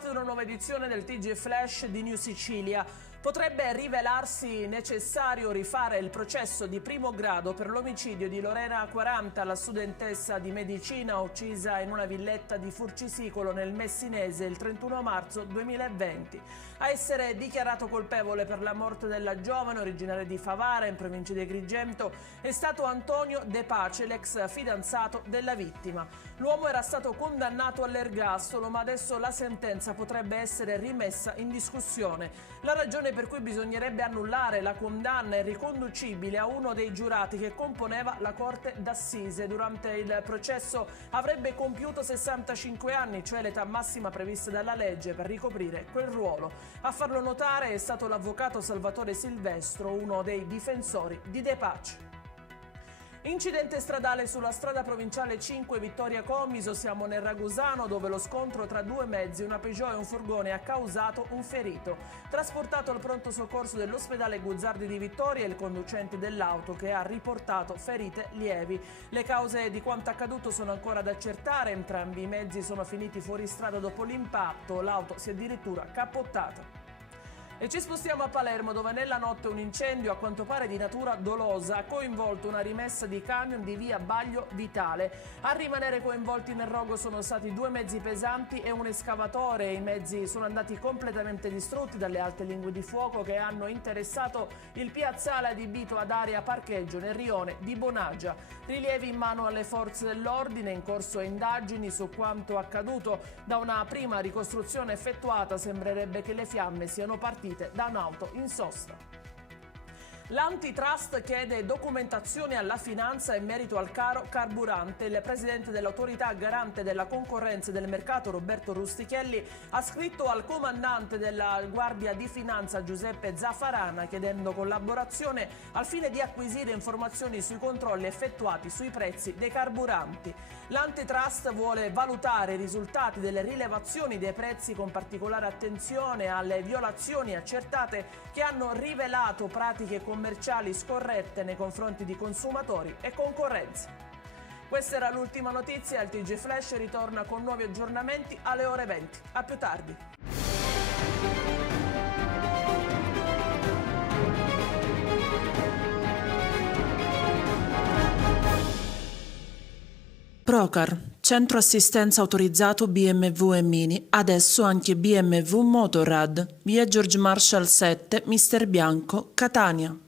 bentrovati ad una nuova edizione del TG Flash di New Sicilia. Potrebbe rivelarsi necessario rifare il processo di primo grado per l'omicidio di Lorena 40, la studentessa di medicina uccisa in una villetta di Furcisicolo nel Messinese il 31 marzo 2020. A essere dichiarato colpevole per la morte della giovane originaria di Favara, in provincia di Agrigento, è stato Antonio De Pace, l'ex fidanzato della vittima. L'uomo era stato condannato all'ergastolo, ma adesso la sentenza potrebbe essere rimessa in discussione. La ragione per cui bisognerebbe annullare la condanna è riconducibile a uno dei giurati che componeva la Corte d'Assise. Durante il processo avrebbe compiuto 65 anni, cioè l'età massima prevista dalla legge per ricoprire quel ruolo. A farlo notare è stato l'avvocato Salvatore Silvestro, uno dei difensori di De Pace. Incidente stradale sulla strada provinciale 5 Vittoria Comiso, siamo nel Ragusano, dove lo scontro tra due mezzi, una Peugeot e un furgone, ha causato un ferito. Trasportato al pronto soccorso dell'ospedale Guzzardi di Vittoria il conducente dell'auto, che ha riportato ferite lievi. Le cause di quanto accaduto sono ancora da accertare, entrambi i mezzi sono finiti fuori strada dopo l'impatto, l'auto si è addirittura cappottata. E ci spostiamo a Palermo, dove nella notte un incendio, a quanto pare di natura dolosa, ha coinvolto una rimessa di camion di via Baglio Vitale. A rimanere coinvolti nel rogo sono stati due mezzi pesanti e un escavatore. I mezzi sono andati completamente distrutti dalle alte lingue di fuoco che hanno interessato il piazzale adibito ad area parcheggio nel rione di Bonaggia. Rilievi in mano alle forze dell'ordine, in corso indagini su quanto accaduto. Da una prima ricostruzione effettuata sembrerebbe che le fiamme siano partite da un'auto in sosta. L'Antitrust chiede documentazione alla finanza in merito al caro carburante. Il presidente dell'autorità garante della concorrenza e del mercato, Roberto Rustichelli, ha scritto al comandante della Guardia di Finanza, Giuseppe Zaffarana, chiedendo collaborazione al fine di acquisire informazioni sui controlli effettuati sui prezzi dei carburanti. L'Antitrust vuole valutare i risultati delle rilevazioni dei prezzi, con particolare attenzione alle violazioni accertate che hanno rivelato pratiche commerciali scorrette nei confronti di consumatori e concorrenza. Questa era l'ultima notizia, il TG Flash ritorna con nuovi aggiornamenti alle ore 20. A più tardi. Procar, centro assistenza autorizzato BMW e Mini, adesso anche BMW Motorrad, via George Marshall 7, Mister Bianco, Catania.